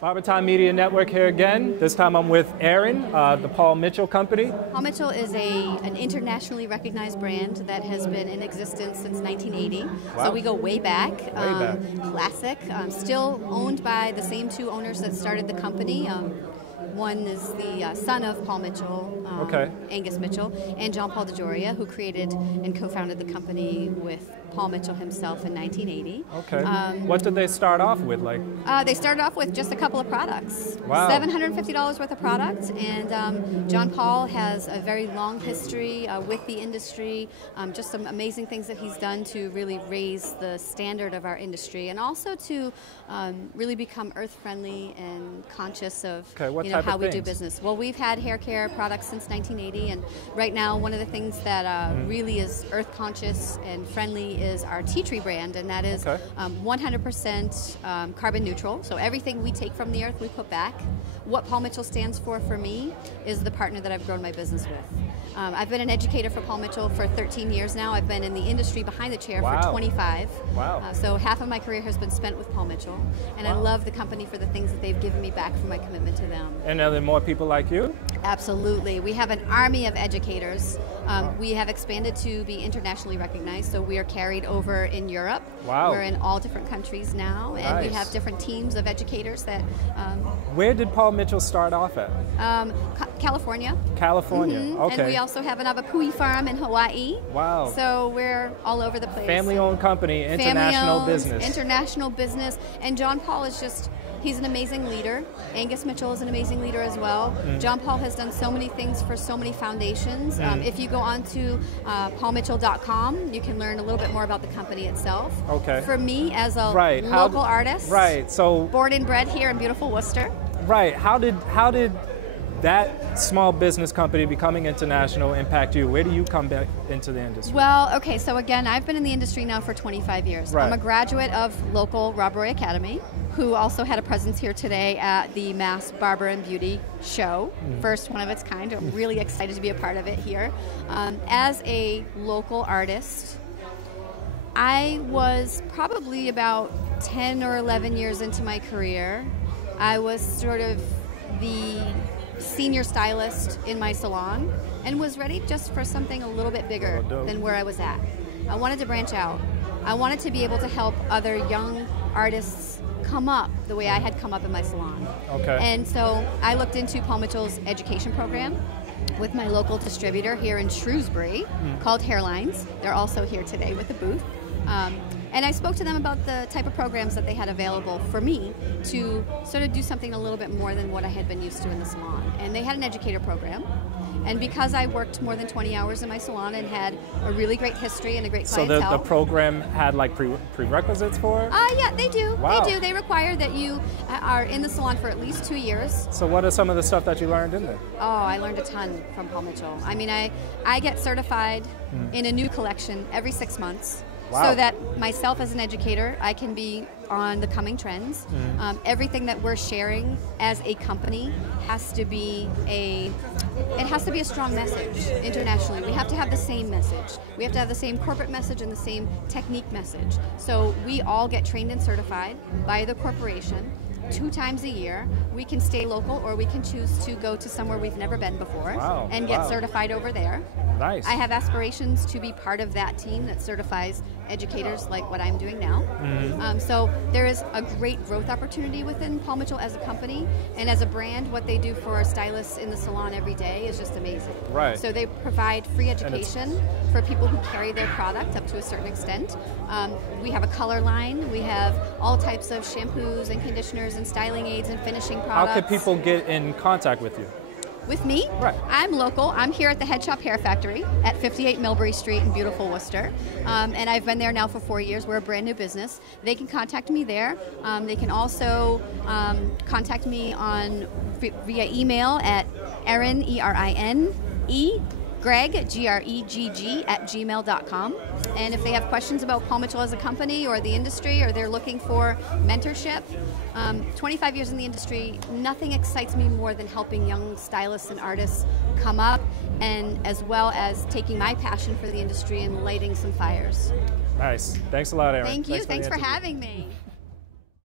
BarberTime Media Network here again. This time I'm with Erin, the Paul Mitchell Company. Paul Mitchell is an internationally recognized brand that has been in existence since 1980. Wow. So we go way back. Classic. Still owned by the same two owners that started the company. One is the son of Paul Mitchell, Angus Mitchell, and John Paul DeJoria, who created and co-founded the company with Paul Mitchell himself in 1980. Okay. What did they start off with? They started off with just a couple of products. Wow. $750 worth of product, and John Paul has a very long history with the industry, just some amazing things that he's done to really raise the standard of our industry, and also to really become earth-friendly and conscious of how we do business. Well, we've had hair care products since 1980, and right now one of the things that really is earth-conscious and friendly is our tea tree brand, and that is 100% carbon neutral. So everything we take from the earth, we put back. What Paul Mitchell stands for me is the partner that I've grown my business with. I've been an educator for Paul Mitchell for 13 years now. I've been in the industry behind the chair for 25. Wow. So half of my career has been spent with Paul Mitchell, and I love the company for the things that they've given me back for my commitment to them. And are there more people like you? Absolutely. We have an army of educators. We have expanded to be internationally recognized, so we are carried over in Europe. Wow. We're in all different countries now, and we have different teams of educators that... Where did Paul Mitchell start off at? California. California, okay. And we also have an Avapui farm in Hawaii. Wow. So we're all over the place. Family-owned company, international business. International business. And John Paul is just... He's an amazing leader. Angus Mitchell is an amazing leader as well. John Paul has done so many things for so many foundations. If you go on to paulmitchell.com, you can learn a little bit more about the company itself. Okay. For me, as a local artist, so born and bred here in beautiful Worcester. Right. How did that small business company becoming international impact you? Where do you come back into the industry? Well, okay, so again, I've been in the industry now for 25 years. Right. I'm a graduate of local Rob Roy Academy, who also had a presence here today at the Mass Barber and Beauty show. First one of its kind. I'm really excited to be a part of it here. As a local artist, I was probably about 10 or 11 years into my career. I was sort of the senior stylist in my salon and was ready just for something a little bit bigger than where I was at. I wanted to branch out. I wanted to be able to help other young artists come up the way I had come up in my salon. Okay. And so I looked into Paul Mitchell's education program with my local distributor here in Shrewsbury called Hairlines. They're also here today with the booth. And I spoke to them about the type of programs that they had available for me to sort of do something a little bit more than what I had been used to in the salon. And they had an educator program. And because I worked more than 20 hours in my salon and had a really great history and a great clientele. So the program had like prerequisites for it? Yeah, they do. Wow. They do. They require that you are in the salon for at least 2 years. So what are some of the stuff that you learned in there? Oh, I learned a ton from Paul Mitchell. I mean, I get certified in a new collection every 6 months. Wow. So that myself as an educator, I can be on the coming trends. Everything that we're sharing as a company has to be a strong message internationally. We have to have the same message. We have to have the same corporate message and the same technique message. So we all get trained and certified by the corporation 2 times a year. We can stay local, or we can choose to go to somewhere we've never been before and get certified over there. Nice. I have aspirations to be part of that team that certifies educators like what I'm doing now. So there is a great growth opportunity within Paul Mitchell as a company, and as a brand, what they do for stylists in the salon every day is just amazing. Right. So they provide free education for people who carry their product up to a certain extent. We have a color line. We have all types of shampoos and conditioners and styling aids and finishing products. How could people get in contact with you? With me? Right. I'm local. I'm here at the Head Shop Hair Factory at 58 Millbury Street in beautiful Worcester. And I've been there now for 4 years. We're a brand new business. They can contact me there. They can also contact me via email at Erin, E-R-I-N-E, Gregg, G-R-E-G-G, @gmail.com. And if they have questions about Paul Mitchell as a company or the industry, or they're looking for mentorship, 25 years in the industry, nothing excites me more than helping young stylists and artists come up, and as well as taking my passion for the industry and lighting some fires. Nice. Thanks a lot, Erin. Thank you. Thanks for having me.